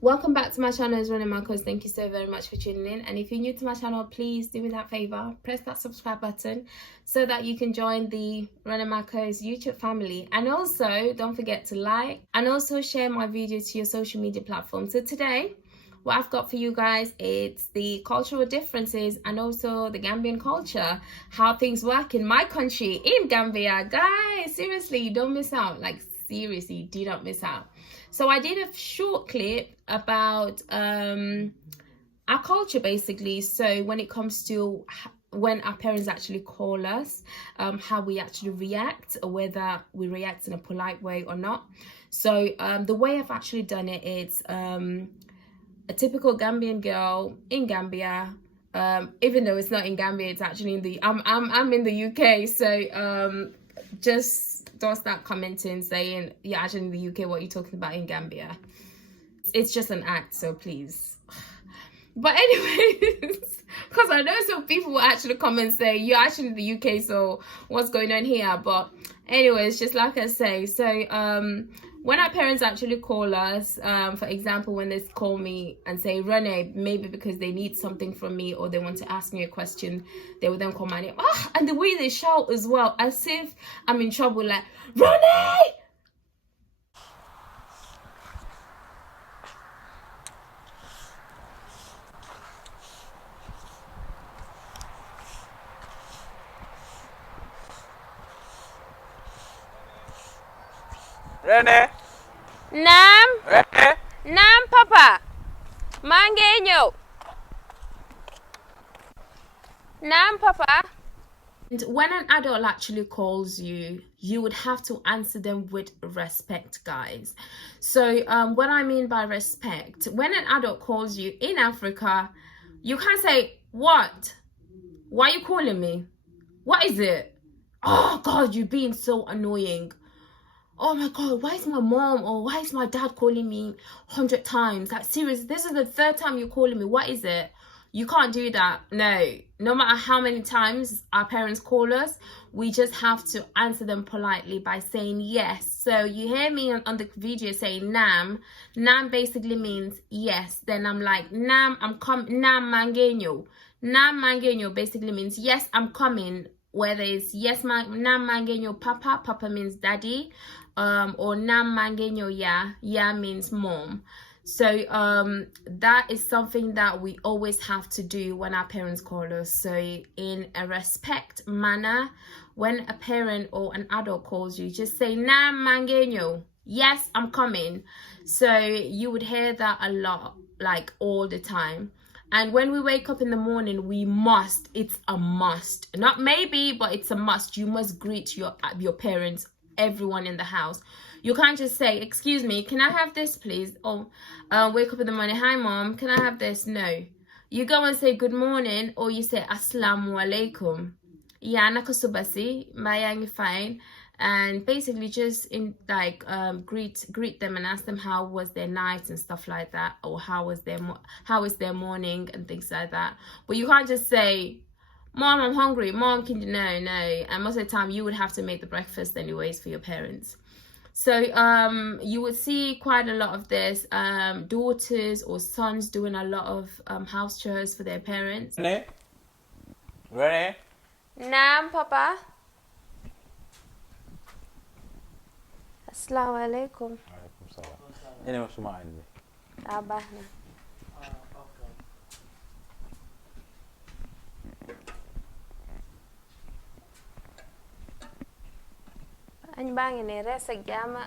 Welcome back to my channel. It's Rene Marcus. Thank you so very much for tuning in. And if you're new to my channel, please do me that favor, press that subscribe button so that you can join the Rene Marcus YouTube family. And also don't forget to like and also share my videos to your social media platform. So today what I've got for you guys, it's the cultural differences and also the Gambian culture, how things work in my country, in Gambia. Guys, seriously, don't miss out. Like, seriously, do not miss out. So I did a short clip about our culture, basically. So when it comes to when our parents actually call us, how we actually react, or whether we react in a polite way or not. So the way I've actually done it, it's a typical Gambian girl in Gambia, even though it's not in Gambia, it's actually in the I'm in the UK. So just don't start commenting saying you're actually in the UK, what are you talking about in Gambia? It's just an act, so please. But anyways, because I know some people will actually come and say you're actually in the UK, so what's going on here? But anyways, just like I say, so when our parents actually call us, for example, when they call me and say Rene, maybe because they need something from me or they want to ask me a question, they will then call my name. And the way they shout as well, as if I'm in trouble, like, Rene! Rene. Naam. Rene. Naam, Papa. Maa ngee ñëw. Naam, Papa. And when an adult actually calls you, you would have to answer them with respect, guys. So what I mean by respect, when an adult calls you in Africa, you can't say, what? Why are you calling me? What is it? Oh, God, you're being so annoying. Oh my God, why is my mom or why is my dad calling me 100 times? Like, seriously, this is the third time you're calling me. What is it? You can't do that. No matter how many times our parents call us, we just have to answer them politely by saying yes. So you hear me on the video saying nam. Nam basically means yes. Then I'm like, nam, I'm coming. Nam mangenyo. Nam mangenyo basically means yes, I'm coming. Whether it's yes, nam mangenyo papa, papa means daddy, or nam mangenyo ya means mom. So that is something that we always have to do when our parents call us. So in a respect manner, when a parent or an adult calls you, just say nam mangenyo, yes, I'm coming. So you would hear that a lot, like all the time. And when we wake up in the morning, we must, it's a must, not maybe, but it's a must. You must greet your parents, everyone in the house. You can't just say, excuse me, can I have this, please? Or wake up in the morning, hi, mom, can I have this? No. You go and say good morning, or you say assalamu alaikum. Yeah, nakasubasi, mayangi fine. And basically just in like greet them and ask them how was their night and stuff like that, or how is their morning and things like that. But you can't just say, mom, I'm hungry, mom, can you no. And most of the time you would have to make the breakfast anyways for your parents. So you would see quite a lot of this, daughters or sons doing a lot of house chores for their parents. Rene. Naam, Papa. Assalamu alaikum. Waalaikum salam. Ini masuk main ni. Abah na. Añ baa ngi ne rees ak jaama.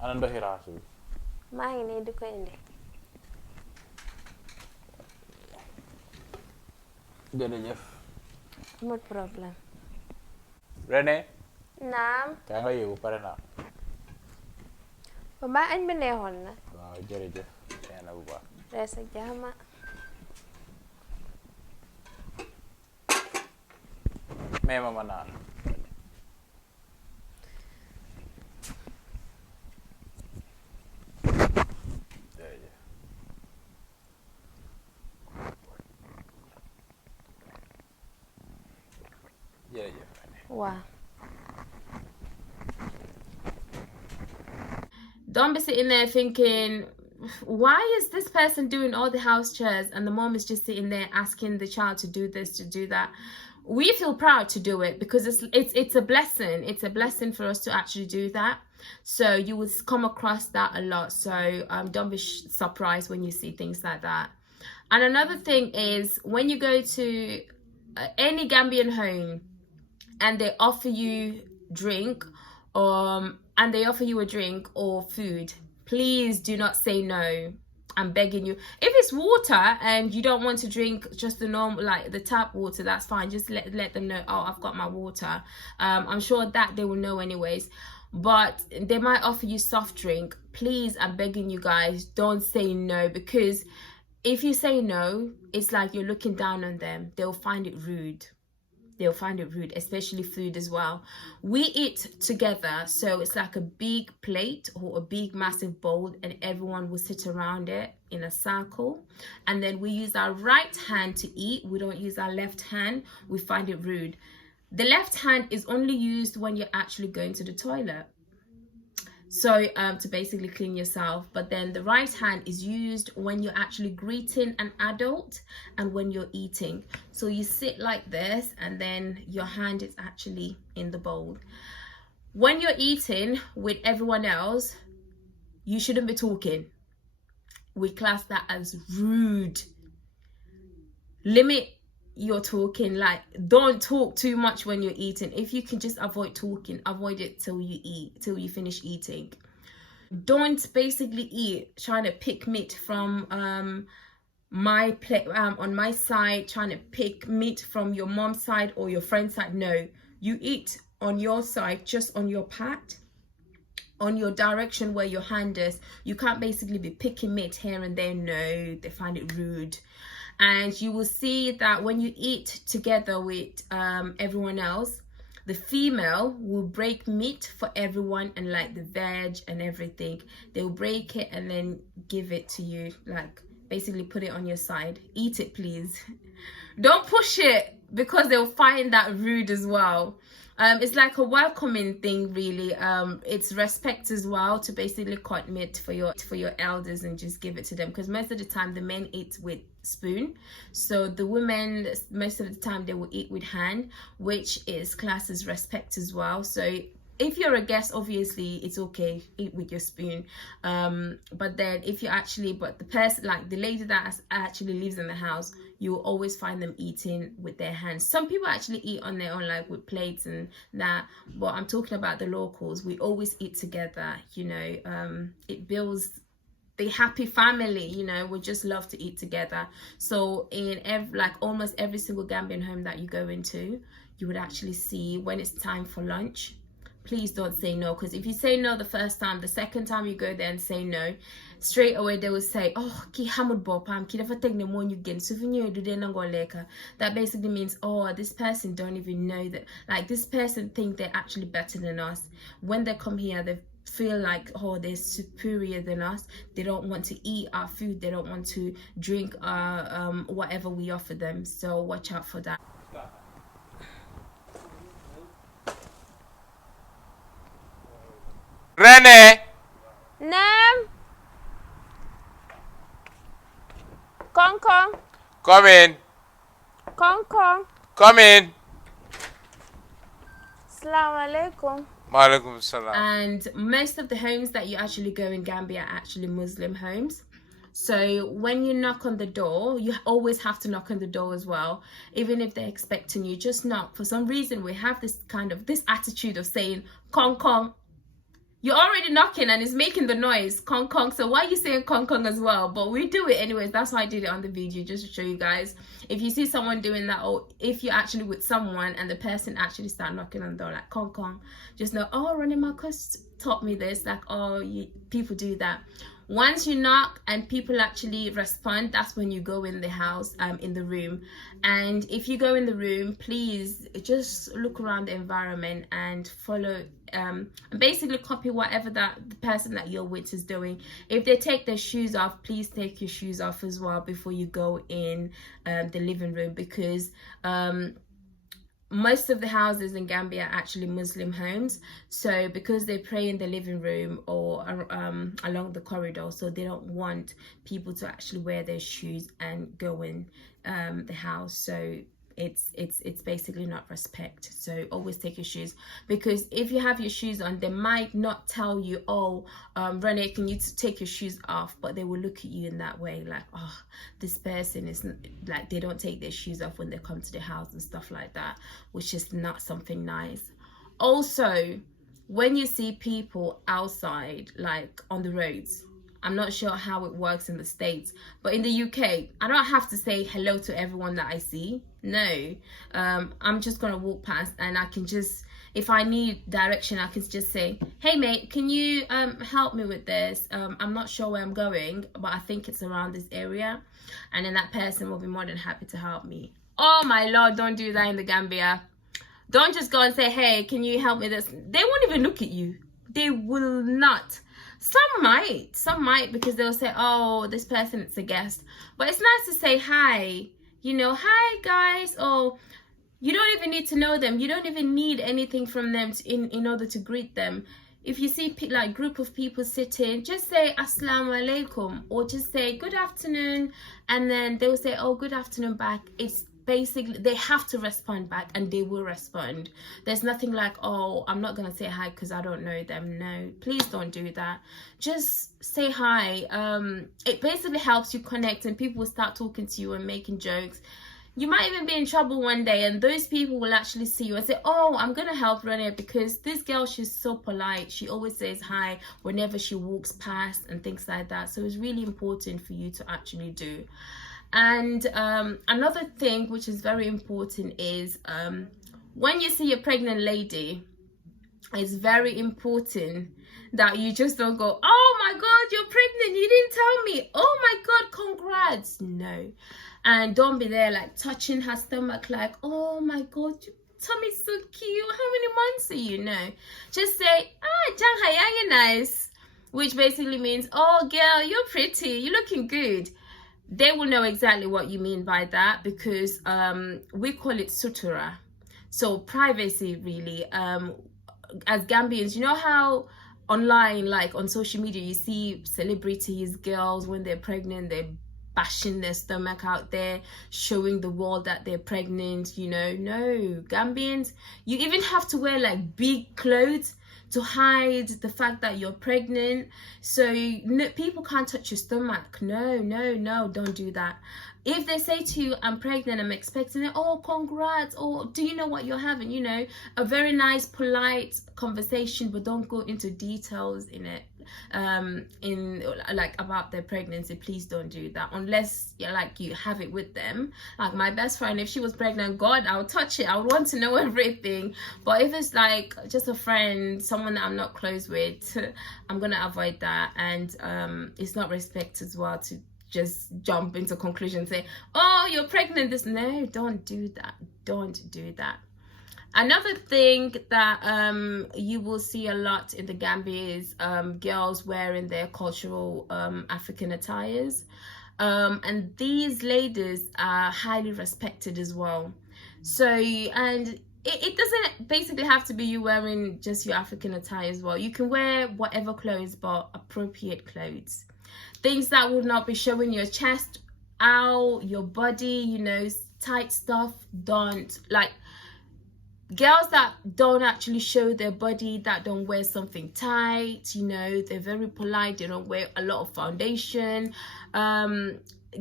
Ana ndoxi raasu bi. Maa ngi ne di ko indi. Jërëjëf. Amul problème. Rene. Naam. Kaa nga yeewu pare naa. Ba mbaa añ bi neexoon na. Waaw jërëjëf. Nee na bu baax. Rees ak jaama. May ma naan. Jërëjëf. Jërëjëf. Waaw. Don't be sitting there thinking, why is this person doing all the house chores and the mom is just sitting there asking the child to do this, to do that. We feel proud to do it because it's a blessing. It's a blessing for us to actually do that. So you will come across that a lot. So don't be surprised when you see things like that. And another thing is when you go to any Gambian home and they offer you drink, and they offer you a drink or food, please do not say no. I'm begging you. If it's water and you don't want to drink just the normal, like the tap water, that's fine. Just let them know, oh, I've got my water. I'm sure that they will know anyways. But they might offer you soft drink. Please, I'm begging you guys, don't say no, because if you say no, it's like you're looking down on them. They'll find it rude. They'll find it rude, especially food as well. We eat together, so it's like a big plate or a big massive bowl, and everyone will sit around it in a circle, and then we use our right hand to eat. We don't use our left hand. We find it rude. The left hand is only used when you're actually going to the toilet, so to basically clean yourself. But then the right hand is used when you're actually greeting an adult and when you're eating. So you sit like this and then your hand is actually in the bowl. When you're eating with everyone else, you shouldn't be talking. We class that as rude. Limit your talking. Like, don't talk too much when you're eating. If you can just avoid talking, avoid it till you eat, till you finish eating. Don't basically eat trying to pick meat from my plate, on my side, trying to pick meat from your mom's side or your friend's side. No, you eat on your side, just on your pat, on your direction where your hand is. You can't basically be picking meat here and there. No, they find it rude. And you will see that when you eat together with everyone else, the female will break meat for everyone, and like the veg and everything, they'll break it and then give it to you, like basically put it on your side. Eat it, please. Don't push it, because they'll find that rude as well. It's like a welcoming thing, really. It's respect as well, to basically cut meat for your elders and just give it to them, because most of the time the men eat with spoon, so the women most of the time they will eat with hand, which is classed as respect as well. So if you're a guest, obviously it's okay, eat with your spoon, but then if you actually, but the person, like the lady that actually lives in the house, you will always find them eating with their hands. Some people actually eat on their own, like with plates and that, but I'm talking about the locals. We always eat together, you know. It builds the happy family, you know. We just love to eat together. So in almost every single Gambian home that you go into, you would actually see when it's time for lunch, please don't say no, because if you say no the first time, the second time you go there and say no, straight away they will say, oh, ki hamud bopam ki dafa tek ne mo ñu gen souvenir du de nango leka. That basically means, oh, this person don't even know that, like, this person think they're actually better than us. When they come here, they feel like, oh, they're superior than us. They don't want to eat our food, they don't want to drink whatever we offer them. So watch out for that. Rene! Nam! Kong Kong! Come in! Kong Kong! Come in! Assalamu alaikum. Walaikum salam. And most of the homes that you actually go in Gambia are actually Muslim homes. So when you knock on the door, you always have to knock on the door as well. Even if they're expecting you, just knock. For some reason, we have this attitude of saying, Kong Kong. You're already knocking and it's making the noise, Kong Kong. So why are you saying Kong Kong as well? But we do it anyways. That's why I did it on the video, just to show you guys. If you see someone doing that, or if you're actually with someone and the person actually start knocking on the door like Kong Kong, just know, oh, Rene Marcus taught me this. Like, oh, people do that. Once you knock and people actually respond, that's when you go in the house, in the room. And if you go in the room, please just look around the environment and follow, basically copy whatever the person that you're with is doing. If they take their shoes off, please take your shoes off as well before you go in the living room, because most of the houses in Gambia are actually Muslim homes, so because they pray in the living room or along the corridor, so they don't want people to actually wear their shoes and go in the house. So it's basically not respect. So always take your shoes, because if you have your shoes on, they might not tell you, oh, Rene, can you take your shoes off, but they will look at you in that way, like, oh, this person is like, they don't take their shoes off when they come to the house and stuff like that, which is not something nice. Also, when you see people outside, like on the roads, I'm not sure how it works in the States, but in the UK, I don't have to say hello to everyone that I see. No, I'm just gonna walk past, and I can just, if I need direction, I can just say, hey mate, can you help me with this? I'm not sure where I'm going, but I think it's around this area. And then that person will be more than happy to help me. Oh my Lord, don't do that in the Gambia. Don't just go and say, hey, can you help me this? They won't even look at you. They will not. Some might, because they'll say, oh, this person, it's a guest. But it's nice to say hi, you know, hi guys, or you don't even need to know them. You don't even need anything from them in order to greet them. If you see like group of people sitting, just say assalamu alaikum, or just say good afternoon, and then they'll say, oh, good afternoon back. It's basically, they have to respond back, and they will respond. There's nothing like, oh, I'm not gonna say hi because I don't know them. No, please don't do that. Just say hi. It basically helps you connect, and people will start talking to you and making jokes. You might even be in trouble one day, and those people will actually see you and say, oh, I'm gonna help Rene because this girl, she's so polite, she always says hi whenever she walks past and things like that. So it's really important for you to actually do. And another thing which is very important is when you see a pregnant lady, it's very important that you just don't go, oh my God, you're pregnant, you didn't tell me, oh my God, congrats. No. And don't be there like touching her stomach like, oh my God, your tummy's so cute, how many months are you? No. Just say, ah, you're nice, which basically means, oh girl, you're pretty, you're looking good. They will know exactly what you mean by that, because we call it sutura, so privacy really. As Gambians, you know how online, like on social media, you see celebrities, girls, when they're pregnant, they're bashing their stomach out there, showing the world that they're pregnant, you know. No, Gambians, you even have to wear like big clothes to hide the fact that you're pregnant, so people can't touch your stomach. No, don't do that. If they say to you, I'm pregnant, I'm expecting it, oh, congrats, or do you know what you're having? You know, a very nice, polite conversation, but don't go into details in it, in like about their pregnancy. Please don't do that unless you have it with them. Like my best friend, if she was pregnant, God, I would touch it. I would want to know everything. But if it's like just a friend, someone that I'm not close with, I'm gonna avoid that. And it's not respect as well to just jump into conclusions, say, oh, you're pregnant, this. No, don't do that. Don't do that. Another thing that you will see a lot in the Gambia is girls wearing their cultural African attires, and these ladies are highly respected as well. So, and it doesn't basically have to be you wearing just your African attire as well. You can wear whatever clothes, but appropriate clothes. Things that will not be showing your chest out, your body, you know, tight stuff. Don't, like, girls that don't actually show their body, that don't wear something tight, you know, they're very polite, they don't wear a lot of foundation.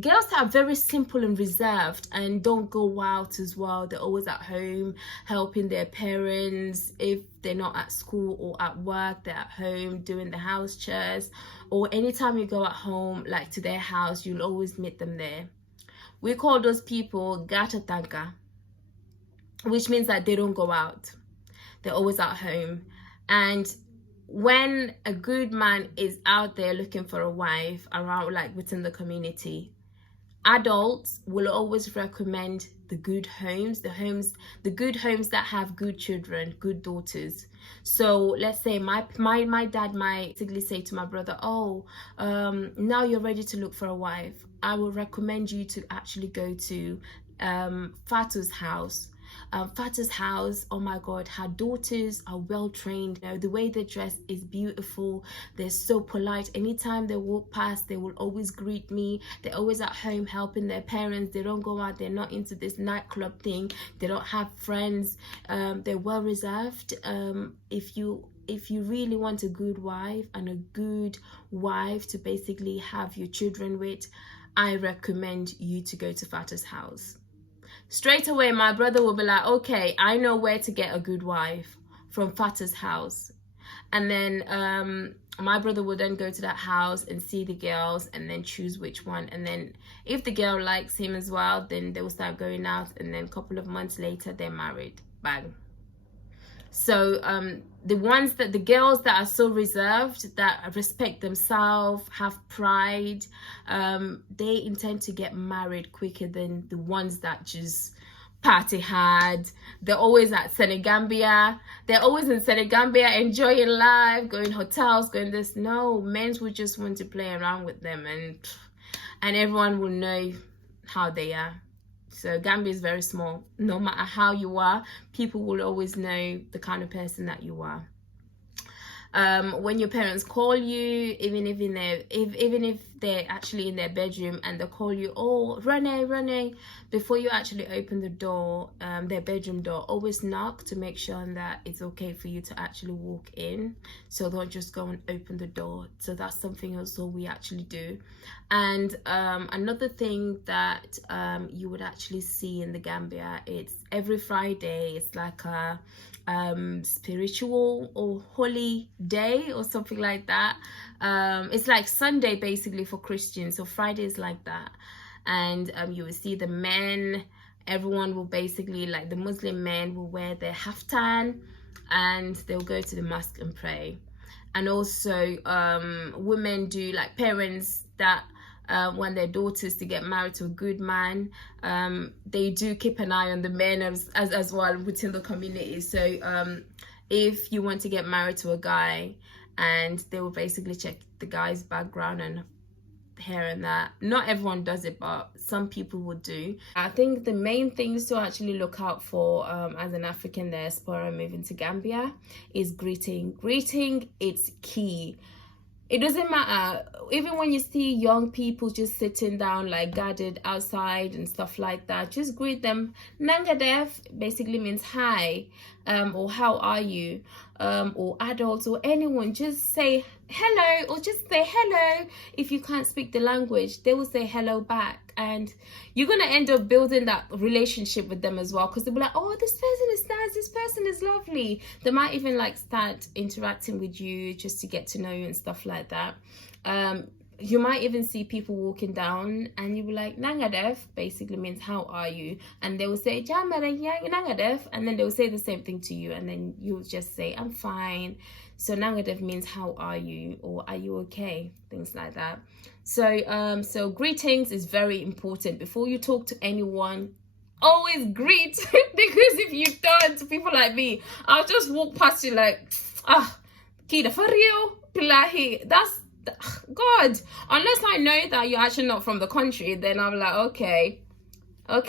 Girls that are very simple and reserved and don't go out as well. They're always at home helping their parents. If they're not at school or at work, they're at home doing the house chores. Or anytime you go at home, like to their house, you'll always meet them there. We call those people gata tanka, which means that they don't go out. They're always at home. And when a good man is out there looking for a wife around, like within the community, adults will always recommend the good homes, the good homes that have good children, good daughters. So let's say my dad might basically say to my brother, oh, now you're ready to look for a wife. I will recommend you to actually go to Fatu's house. Fata's house, oh my god, her daughters are well trained. You know, the way they dress is beautiful. They're so polite. Anytime they walk past, they will always greet me. They're always at home helping their parents. They don't go out. They're not into this nightclub thing. They don't have friends. They're well reserved. If you really want a good wife and a good wife to basically have your children with, I recommend you to go to Fata's house. Straight away, my brother will be like, okay, I know where to get a good wife, from Fata's house. And then my brother will then go to that house and see the girls and then choose which one. And then if the girl likes him as well, then they will start going out, and then a couple of months later they're married. Bang. So the girls that are so reserved, that respect themselves, have pride, they intend to get married quicker than the ones that just party hard. They're always at Senegambia. They're always in Senegambia enjoying life, going hotels, going this. No, men will just want to play around with them, and everyone will know how they are. So Gambia is very small. No matter how you are, people will always know the kind of person that you are. When your parents call you, even if they're actually in their bedroom and they call you, oh, Rene, before you actually open the door, their bedroom door, always knock to make sure that it's okay for you to actually walk in. So don't just go and open the door. So that's something also we actually do. And another thing that you would actually see in the Gambia, it's every Friday, it's like a spiritual or holy day or something like that. It's like Sunday basically for Christians, so Friday is like that. And you will see the men, everyone will basically, like the Muslim men will wear their haftan and they'll go to the mosque and pray. And also women do, like parents that want their daughters to get married to a good man, they do keep an eye on the men as well within the community. So if you want to get married to a guy, and they will basically check the guy's background and hair and that. Not everyone does it, but some people would do. I think the main things to actually look out for as an African diaspora moving to Gambia is greeting. Greeting, it's key. It doesn't matter, even when you see young people just sitting down, like gathered outside and stuff like that, just greet them. Nangadef basically means hi, or how are you, or adults or anyone, just say hello, or just say hello. If you can't speak the language, they will say hello back, and you're gonna end up building that relationship with them as well, because they'll be like, oh, this person is nice, this person is lovely. They might even like start interacting with you just to get to know you and stuff like that. You might even see people walking down and you'll be like, Nangadef basically means how are you, and they will say Nangadef, and then they will say the same thing to you, and then you'll just say I'm fine. So Nangadef means how are you, or are you okay, things like that. So so greetings is very important. Before you talk to anyone, always greet. Because if you don't, people like me, I'll just walk past you like, Kida for real, Pilahi. That's God. Unless I know that you're actually not from the country, then I'm like, okay, I'll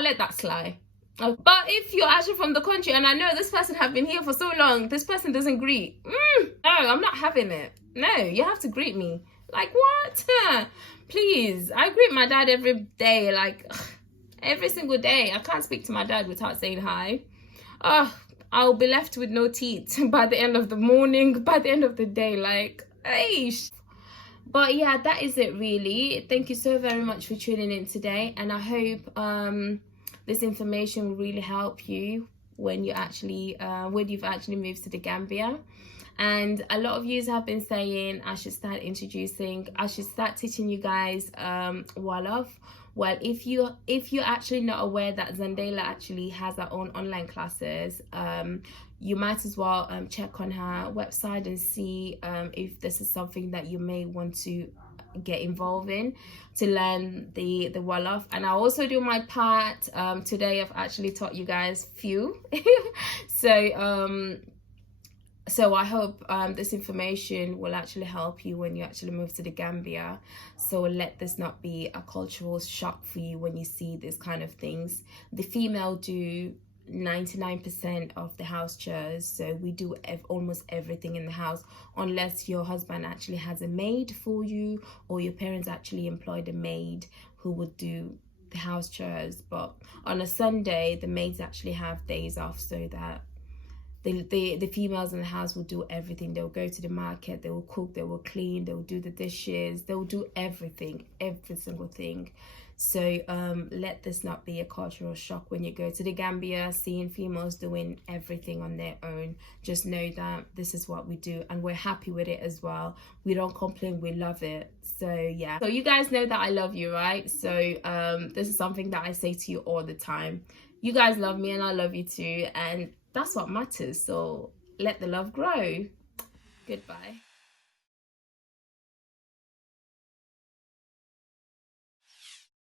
let that slide. But if you're actually from the country and I know this person have been here for so long, this person doesn't greet, no, I'm not having it. No, you have to greet me. Like, what? Please, I greet my dad every day, like every single day. I can't speak to my dad without saying hi. I'll be left with no teeth by the end of the morning, by the end of the day, like, hey. But yeah, that is it really. Thank you so very much for tuning in today, and I hope this information will really help you when you actually when you've actually moved to the Gambia. And a lot of you have been saying I should start teaching you guys Wolof. Well, if you're actually not aware that Zandela actually has her own online classes, you might as well check on her website and see if this is something that you may want to get involved in to learn the Wolof. And I also do my part. Today I've actually taught you guys few. So So I hope this information will actually help you when you actually move to the Gambia. So let this not be a cultural shock for you when you see these kind of things. The female do 99% of the house chores, so we do almost everything in the house, unless your husband actually has a maid for you, or your parents actually employed a maid who would do the house chores. But on a Sunday, the maids actually have days off, so that the females in the house will do everything. They'll go to the market, they will cook, they will clean, they will do the dishes, they will do everything, every single thing. So let this not be a cultural shock when you go to the Gambia, seeing females doing everything on their own. Just know that this is what we do, and we're happy with it as well. We don't complain, we love it. So yeah, so you guys know that I love you, right? So this is something that I say to you all the time. You guys love me and I love you too, and that's what matters. So let the love grow. Goodbye.